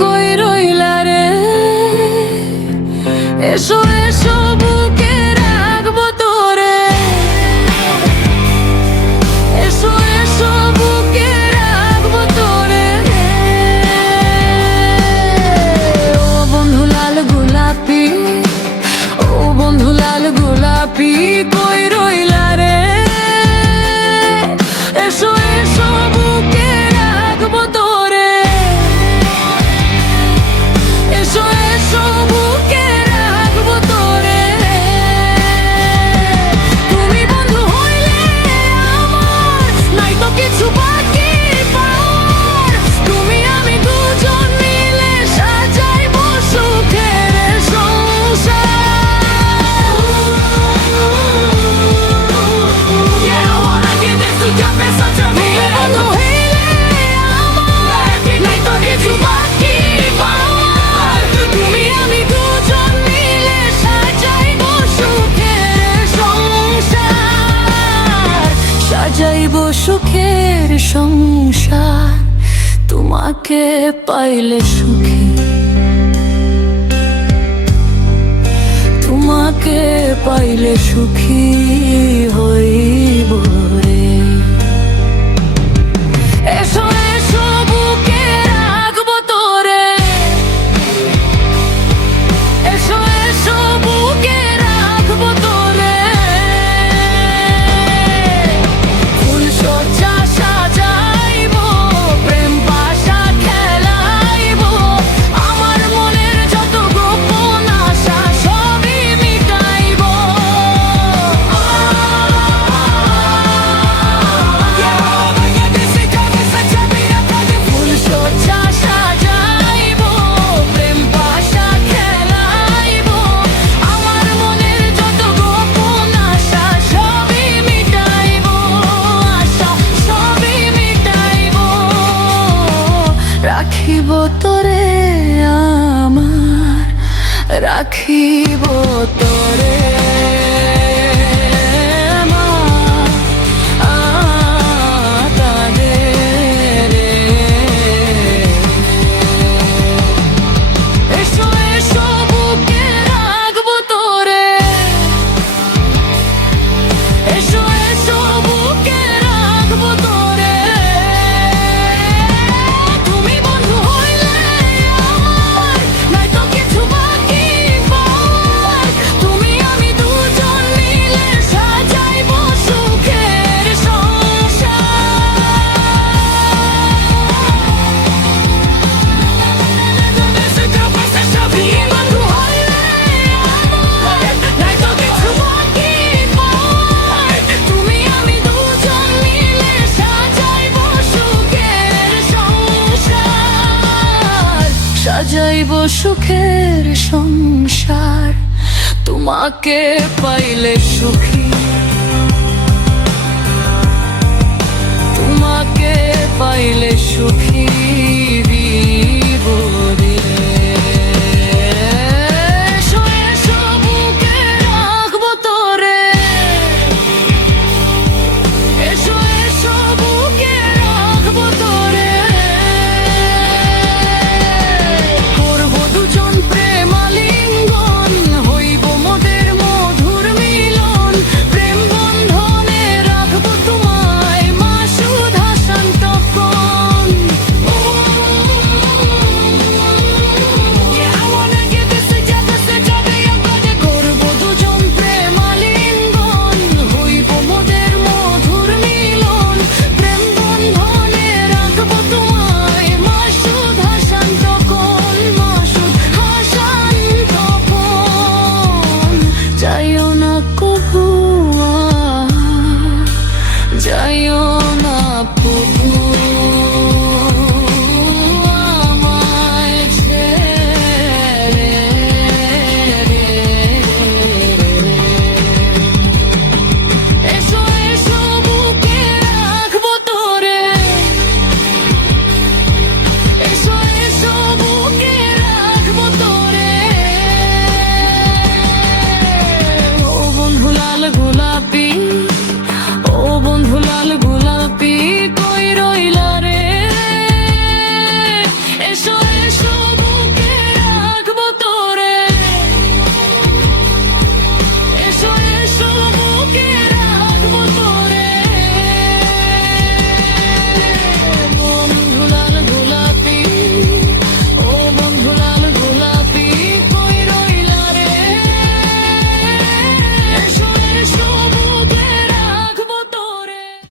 কই রইলা রে? এসো এসো বুকে রাখবো তোরে, এসো এসো বুকে রাখবো তোরে। ও বন্ধু লাল গোলাপি, ও বন্ধু লাল গোলাপি কই রইলা রে? এসো এসো বুকে রাখবো তোরে, এসো এসো বুকে রাখবো তোরে। তুমি বন্ধু হইলে আমার নাই তো কিছু বাকি পাওয়ার। তুমি আমি দুজন মিলে সাজাইবো সুখের সংসার। Yeah, I wanna give this to your best of your me. বন্ধু হইলে আমার নাই তো কিছু বাকি পাওয়ার। তুমি আমি দুজন মিলে সাজাইবো সুখের সংসার, সাজাইবো সুখের সংসার। তোমাকে পাইলে সুখী, তোমাকে পাইলে সুখী হইব রে। এসো এসো বুকে রাখবো তোরে, এসো এসো বুকে রাখবো তোরে। ফুল সজ্জা সাজাইবো, প্রেম পাশা খেলাইবো, আমার মনের যত গোপন আশা সবই মিটাইবো। ফুল সজ্জা সাজাইবো, প্রেম পাশা খেলাইবো, আমার মনের যত গোপন আশা সবই মিটাইবো, আশা সবই মিটাইবো। রাখিব তোরে আমার, রাখিব তোরে আমার আকারে। এসো এসো বুকে রাখবো তোরে, এসো এসো বুকে রাখবো তোরে। তুমি বন্ধু হইলে আমার নাই তো কিছু বাকি পাওয়ার। তুমি আমি দুজন মিলে সাজাইবো সুখের সংসার। তুমি বন্ধু হইলে আমার নাই তো কিছু বাকি পাওয়ার। তুমি আমি দুজন মিলে সাজাইবো সুখের সংসার, সাজাইবো সুখের সংসার। তোমাকে পাইলে সুখী, তোমাকে পাইলে সুখী